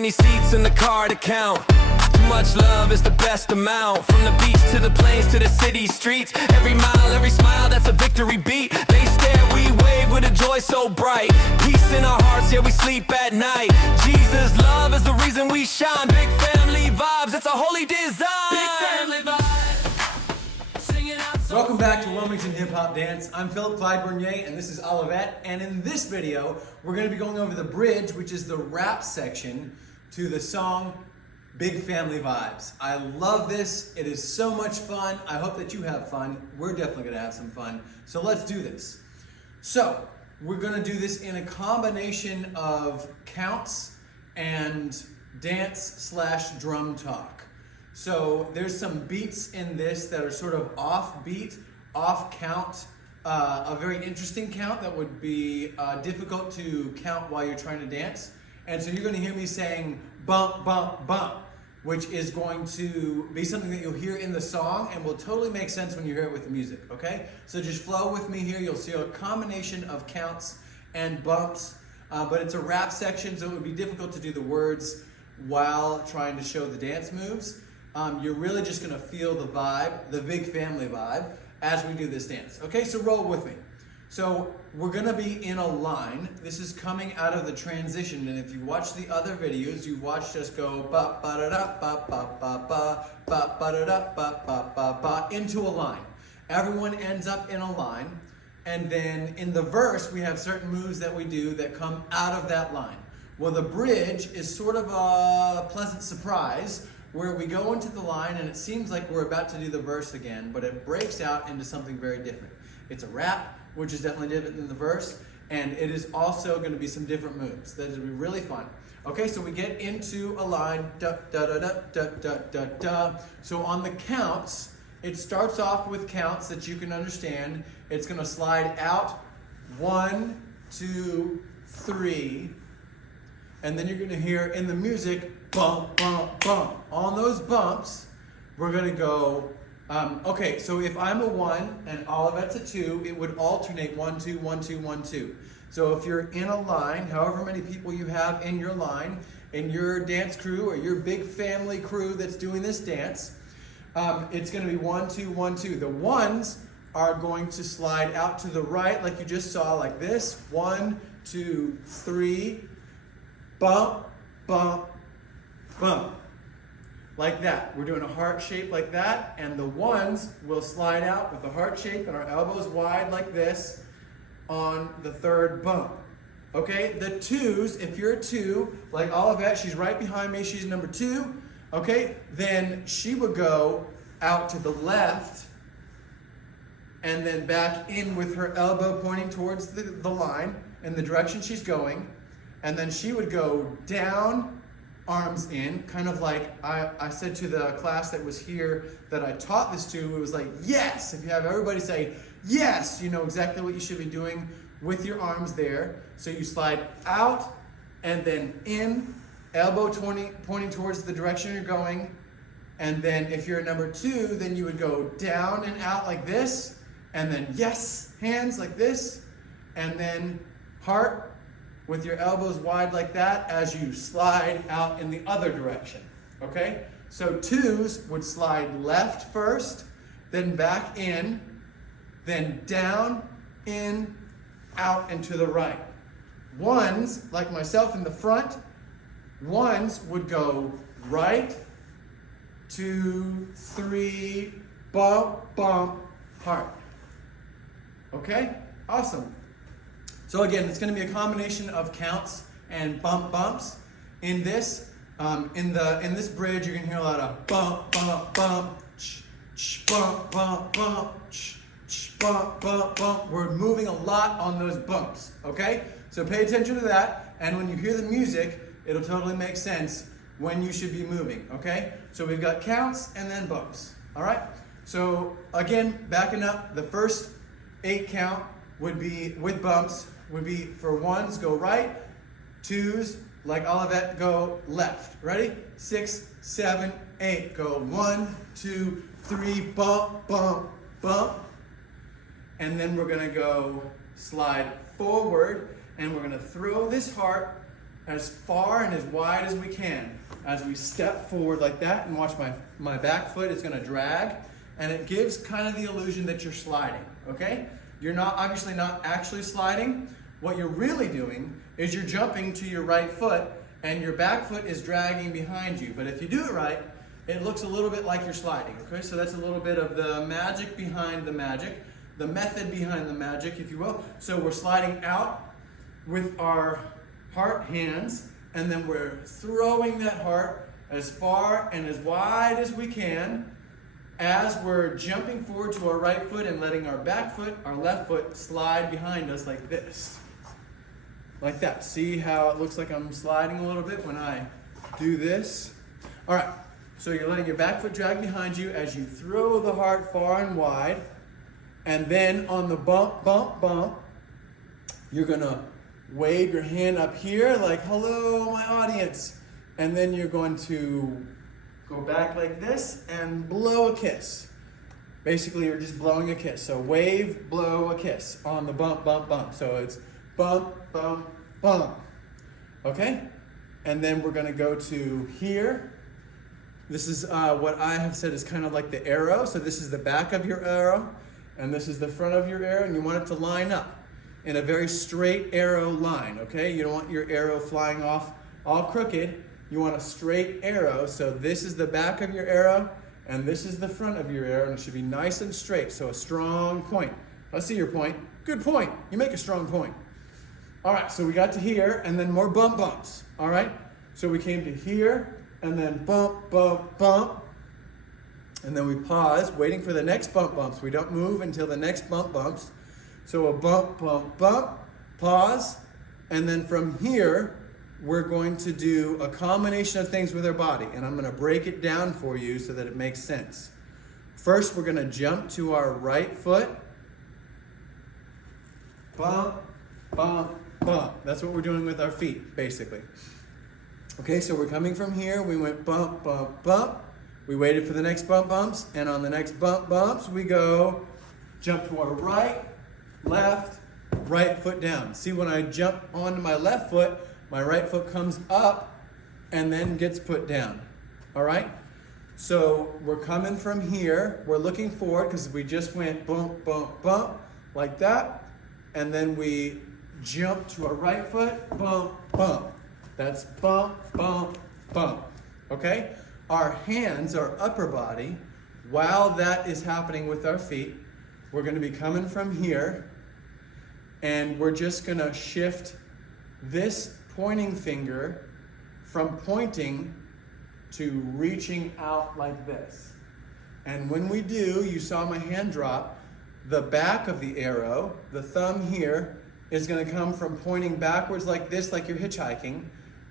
many seats in the car to count. Too much love is the best amount. From the beach to the plains to the city streets, every mile, every smile, that's a victory beat. They stare, we wave with a joy so bright. Peace in our hearts, yeah, we sleep at night. Jesus' love is the reason we shine. Big family vibes, it's a holy design. Big family vibes, singing out. Welcome back to Wilmington Hip Hop Dance. I'm Philip Clyde-Bernier and this is Olivet. And in this video, we're going to be going over the bridge, which is the rap section to the song Big Family Vibes. I love this. It is so much fun. I hope that you have fun. We're definitely going to have some fun. So let's do this. So we're going to do this in a combination of counts and dance/drum talk. So there's some beats in this that are sort of off beat, off count, a very interesting count that would be difficult to count while you're trying to dance. And so you're going to hear me saying bump, bump, bump, which is going to be something that you'll hear in the song and will totally make sense when you hear it with the music, okay? So just flow with me here. You'll see a combination of counts and bumps, but it's a rap section, so it would be difficult to do the words while trying to show the dance moves. You're really just gonna feel the vibe, the big family vibe, as we do this dance. Okay, so roll with me. So we're gonna be in a line. This is coming out of the transition, and if you watch the other videos, you've watched us go ba ba da da ba ba ba ba ba ba da da ba ba ba ba into a line. Everyone ends up in a line, and then in the verse, we have certain moves that we do that come out of that line. Well, the bridge is sort of a pleasant surprise, where we go into the line and it seems like we're about to do the verse again, but it breaks out into something very different. It's a rap, which is definitely different than the verse, and it is also going to be some different moves. That is going to be really fun. Okay, so we get into a line, da da da da da da da da. So on the counts, it starts off with counts that you can understand. It's going to slide out 1, 2, 3, and then you're going to hear in the music bump, bump, bump. On those bumps, we're gonna go, okay, so if I'm a 1 and Olivet's a 2, it would alternate 1, 2, 1, 2, 1, 2. So if you're in a line, however many people you have in your line, in your dance crew or your big family crew that's doing this dance, it's gonna be 1, 2, 1, 2. The ones are going to slide out to the right like you just saw, like this. 1, 2, 3, bump, bump, bump, like that. We're doing a heart shape like that, and the ones will slide out with the heart shape and our elbows wide like this on the third bump. Okay, the twos, if you're a 2, like Olivet, she's right behind me, she's number 2, okay, then she would go out to the left and then back in with her elbow pointing towards the line in the direction she's going, and then she would go down, arms in, kind of like I said to the class that was here that I taught this to, it was like, yes! If you have everybody say, yes, you know exactly what you should be doing with your arms there. So you slide out and then in, elbow pointing towards the direction you're going. And then if you're a number 2, then you would go down and out like this. And then yes, hands like this. And then heart with your elbows wide like that as you slide out in the other direction, okay? So 2s would slide left first, then back in, then down, in, out, and to the right. 1s, like myself in the front, 1s would go right, 2, 3, bump, bump, heart. Okay, awesome. So again, it's going to be a combination of counts and bump bumps. In this, in this bridge, you're going to hear a lot of bump, bump, bump, bump, bump, bump, bump, bump, bump. We're moving a lot on those bumps. Okay, so pay attention to that, and when you hear the music, it'll totally make sense when you should be moving. Okay, so we've got counts and then bumps. All right. So again, backing up, the first 8 count would be with bumps. Would be for 1s, go right, 2s, like Olivet, go left. Ready? 6, 7, 8. Go 1, 2, 3, bump, bump, bump. And then we're gonna go slide forward, and we're gonna throw this heart as far and as wide as we can as we step forward like that, and watch my back foot is gonna drag, and it gives kind of the illusion that you're sliding, okay? You're obviously not actually sliding. What you're really doing is you're jumping to your right foot and your back foot is dragging behind you. But if you do it right, it looks a little bit like you're sliding, okay? So that's a little bit of the magic behind the magic, the method behind the magic, if you will. So we're sliding out with our heart hands, and then we're throwing that heart as far and as wide as we can as we're jumping forward to our right foot and letting our back foot, our left foot, slide behind us like this. Like that. See how it looks like I'm sliding a little bit when I do this? All right, so you're letting your back foot drag behind you as you throw the heart far and wide, and then on the bump, bump, bump, you're gonna wave your hand up here like, hello, my audience. And then you're going to go back like this and blow a kiss. Basically, you're just blowing a kiss. So wave, blow a kiss on the bump, bump, bump. So it's bump, bump, bump. Okay? And then we're gonna go to here. This is what I have said is kind of like the arrow. So this is the back of your arrow, and this is the front of your arrow, and you want it to line up in a very straight arrow line, okay? You don't want your arrow flying off all crooked. You want a straight arrow. So this is the back of your arrow, and this is the front of your arrow, and it should be nice and straight. So a strong point. I see your point. Good point. You make a strong point. All right, so we got to here, and then more bump bumps, all right? So we came to here, and then bump, bump, bump. And then we pause, waiting for the next bump bumps. We don't move until the next bump bumps. So a bump, bump, bump, pause, and then from here, we're going to do a combination of things with our body, and I'm gonna break it down for you so that it makes sense. First, we're gonna jump to our right foot. Bump, bump, bump. That's what we're doing with our feet, basically. Okay, so we're coming from here, we went bump, bump, bump. We waited for the next bump bumps, and on the next bump bumps, we go jump to our right, left, right foot down. See, when I jump onto my left foot, my right foot comes up and then gets put down. All right? So we're coming from here, we're looking forward because we just went bump, bump, bump, like that. And then we jump to our right foot, bump, bump. That's bump, bump, bump. Okay? Our hands, our upper body, while that is happening with our feet, we're going to be coming from here, and we're just going to shift this pointing finger from pointing to reaching out like this. And when we do, you saw my hand drop, the back of the arrow, the thumb here, is going to come from pointing backwards like this, like you're hitchhiking,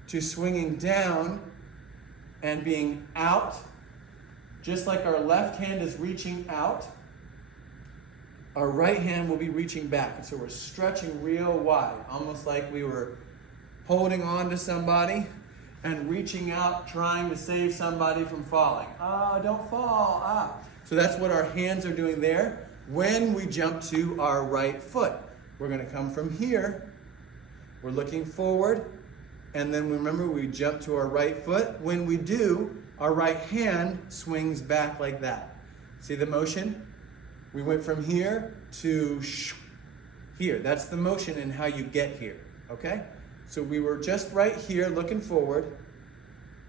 to swinging down and being out, just like our left hand is reaching out. Our right hand will be reaching back. And so we're stretching real wide, almost like we were holding on to somebody and reaching out, trying to save somebody from falling. Ah, don't fall, ah. So that's what our hands are doing there. When we jump to our right foot, we're gonna come from here, we're looking forward, and then remember we jump to our right foot. When we do, our right hand swings back like that. See the motion? We went from here to here. That's the motion and how you get here, okay? So we were just right here looking forward,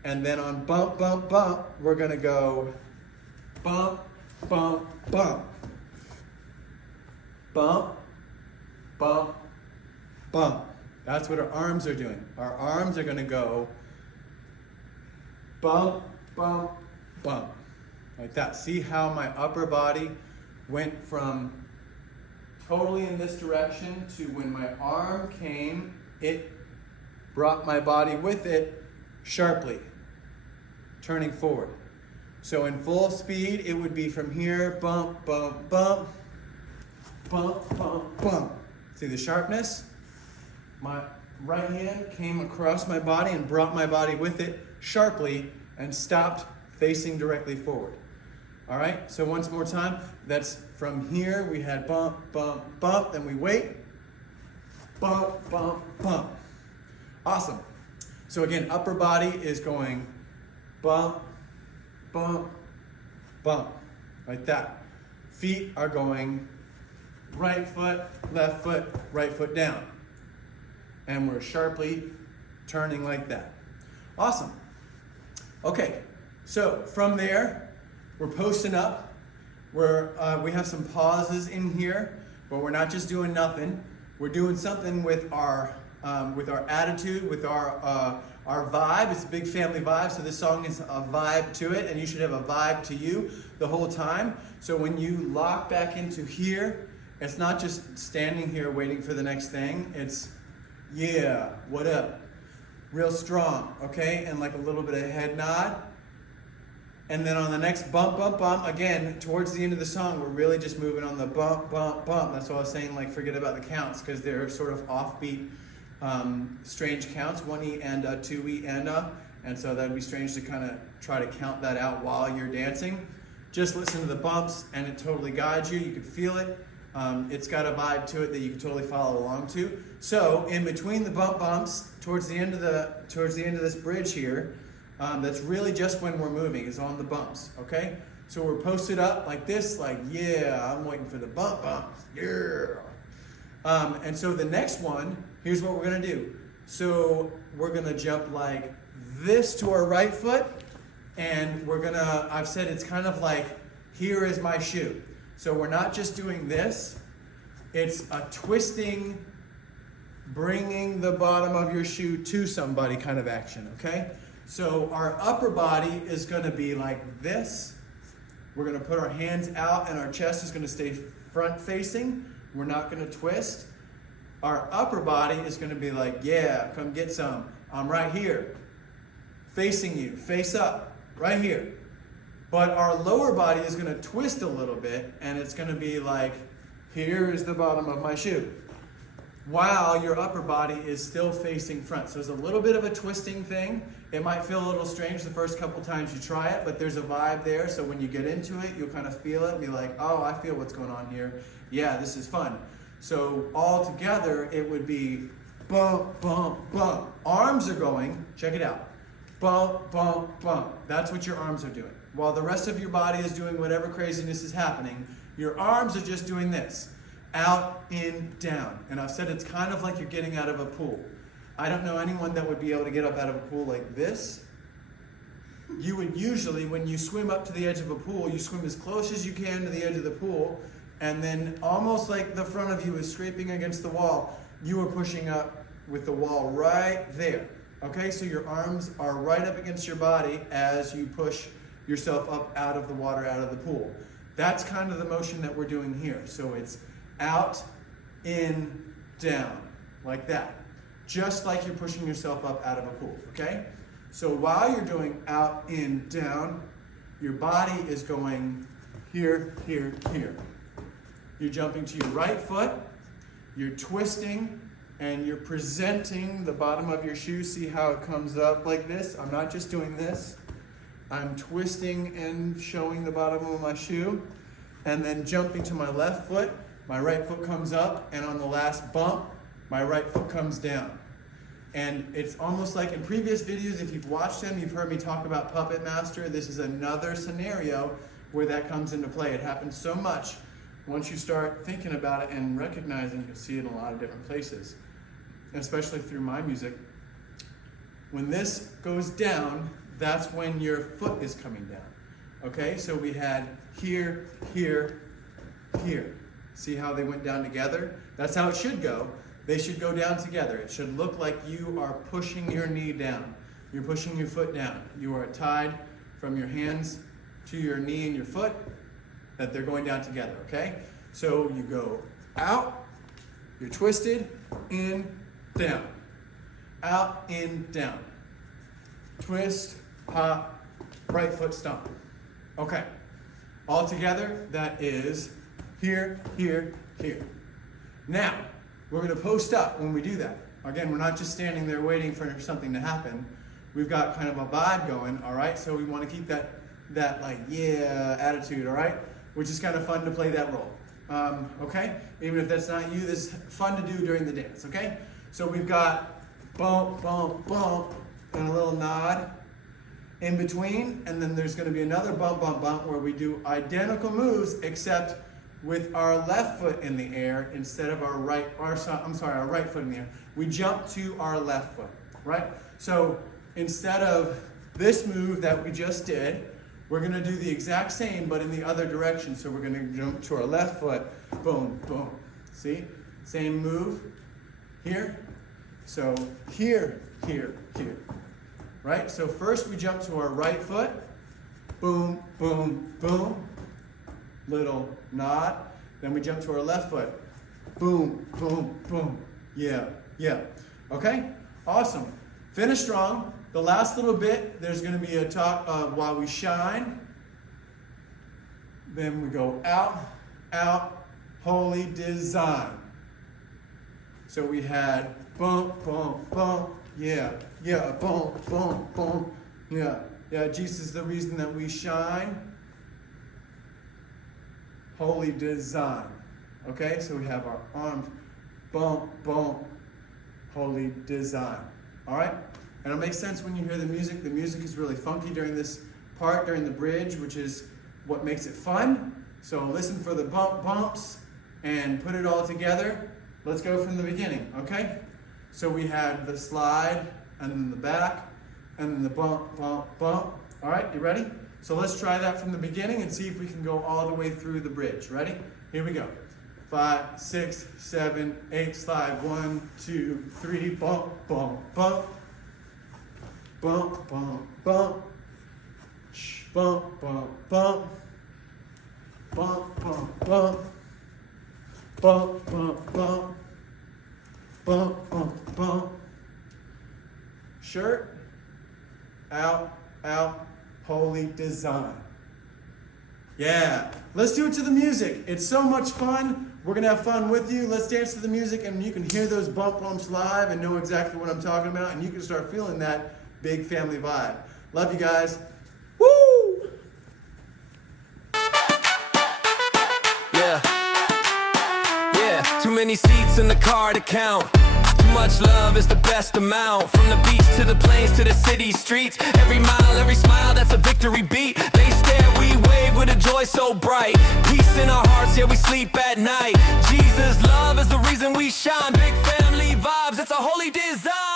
and then on bump, bump, bump, we're gonna go bump, bump, bump. Bump, bump, bump. That's what our arms are doing. Our arms are gonna go bump, bump, bump. Like that. See how my upper body went from totally in this direction to when my arm came, it brought my body with it sharply, turning forward. So in full speed, it would be from here, bump, bump, bump, bump, bump, bump. See the sharpness? My right hand came across my body and brought my body with it sharply and stopped facing directly forward. All right, so once more time, that's from here, we had bump, bump, bump, then we wait, bump, bump, bump. Awesome. So again, upper body is going bump, bump, bump, like that. Feet are going right foot, right foot down. And we're sharply turning like that. Awesome. Okay, so from there, we're posting up. We have some pauses in here, but we're not just doing nothing. We're doing something with our attitude, with our vibe. It's a big family vibe, so this song is a vibe to it, and you should have a vibe to you the whole time. So when you lock back into here, it's not just standing here waiting for the next thing. It's, yeah, what up? Real strong, okay? And like a little bit of head nod. And then on the next bump, bump, bump, again, towards the end of the song, we're really just moving on the bump, bump, bump. That's why I was saying, like, forget about the counts, because they're sort of offbeat, strange counts, 1E and a, 2E and a. And so that'd be strange to kind of try to count that out while you're dancing. Just listen to the bumps, and it totally guides you. You can feel it. It's got a vibe to it that you can totally follow along to. So in between the bumps, towards the end of this bridge here, that's really just when we're moving, is on the bumps, okay? So we're posted up like this, like, yeah, I'm waiting for the bumps, yeah. And so the next one, here's what we're gonna do. So we're gonna jump like this to our right foot, and I've said it's kind of like, here is my shoe. So we're not just doing this, it's a twisting, bringing the bottom of your shoe to somebody kind of action, okay? So our upper body is gonna be like this. We're gonna put our hands out and our chest is gonna stay front facing. We're not gonna twist. Our upper body is gonna be like, yeah, come get some. I'm right here, facing you, face up, right here. But our lower body is gonna twist a little bit, and it's gonna be like, here is the bottom of my shoe, while your upper body is still facing front. So there's a little bit of a twisting thing. It might feel a little strange the first couple times you try it, but there's a vibe there. So when you get into it, you'll kind of feel it and be like, oh, I feel what's going on here. Yeah, this is fun. So all together, it would be bump, bump, bump. Arms are going, check it out. Bump, bump, bump. That's what your arms are doing. While the rest of your body is doing whatever craziness is happening, your arms are just doing this. Out, in, down. And I've said it's kind of like you're getting out of a pool. I don't know anyone that would be able to get up out of a pool like this. You would usually, when you swim up to the edge of a pool, you swim as close as you can to the edge of the pool, and then almost like the front of you is scraping against the wall, you are pushing up with the wall right there. Okay, so your arms are right up against your body as you push yourself up out of the water, out of the pool. That's kind of the motion that we're doing here. So it's out, in, down, like that. Just like you're pushing yourself up out of a pool, okay? So while you're doing out, in, down, your body is going here, here, here. You're jumping to your right foot, you're twisting, and you're presenting the bottom of your shoe. See how it comes up like this? I'm not just doing this. I'm twisting and showing the bottom of my shoe, and then jumping to my left foot. My right foot comes up, and on the last bump, my right foot comes down. And it's almost like in previous videos, if you've watched them, you've heard me talk about Puppet Master. This is another scenario where that comes into play. It happens so much. Once you start thinking about it and recognizing, you'll see it in a lot of different places, especially through my music. When this goes down, that's when your foot is coming down. Okay, so we had here, here, here. See how they went down together? That's how it should go. They should go down together. It should look like you are pushing your knee down. You're pushing your foot down. You are tied from your hands to your knee and your foot, that they're going down together, okay? So you go out, you're twisted, in, down. Out, in, down. Twist, hop, right foot stomp. Okay. All together, that is here, here, here. Now, we're gonna post up when we do that. Again, we're not just standing there waiting for something to happen. We've got kind of a vibe going, all right? So we wanna keep that like, yeah, attitude, all right? Which is kind of fun to play that role, okay? Even if that's not you, this is fun to do during the dance, okay? So we've got bump, bump, bump, and a little nod in between, and then there's going to be another bump, bump, bump where we do identical moves except with our left foot in the air instead of our right foot in the air. We jump to our left foot, right? So instead of this move that we just did, we're going to do the exact same but in the other direction. So we're going to jump to our left foot, boom, boom. See? Same move here. So here, here, here. Right? So first we jump to our right foot. Boom, boom, boom. Little nod. Then we jump to our left foot. Boom, boom, boom. Yeah, yeah. Okay? Awesome. Finish strong. The last little bit, there's going to be a talk of while we shine. Then we go out, out, holy design. So we had boom, boom, boom. Yeah, yeah, boom, boom, boom. Yeah, yeah, Jesus is the reason that we shine. Holy design. Okay, so we have our arms, boom, boom, holy design. All right, and it'll make sense when you hear the music. The music is really funky during this part, during the bridge, which is what makes it fun. So listen for the bumps and put it all together. Let's go from the beginning, okay? So we had the slide, and then the back, and then the bump, bump, bump. All right, you ready? So let's try that from the beginning and see if we can go all the way through the bridge. Ready? Here we go. 5, 6, 7, 8, slide. 1, 2, 3, bump, bump, bump. Bump, bump, bump. Bump, bump, bump. Bump, bump, bump. Bump, bump, bump. Bump, bump, bump. Shirt, out, out, holy design. Yeah, let's do it to the music. It's so much fun. We're gonna have fun with you. Let's dance to the music and you can hear those bump bumps live and know exactly what I'm talking about, and you can start feeling that big family vibe. Love you guys. Woo! Yeah. Yeah, too many seats in the car to count. Too much love is the best amount. From the beach to the plains to the city streets. Every mile, every smile, that's a victory beat. They stare, we wave with a joy so bright. Peace in our hearts, yeah, we sleep at night. Jesus' love is the reason we shine. Big family vibes, it's a holy design.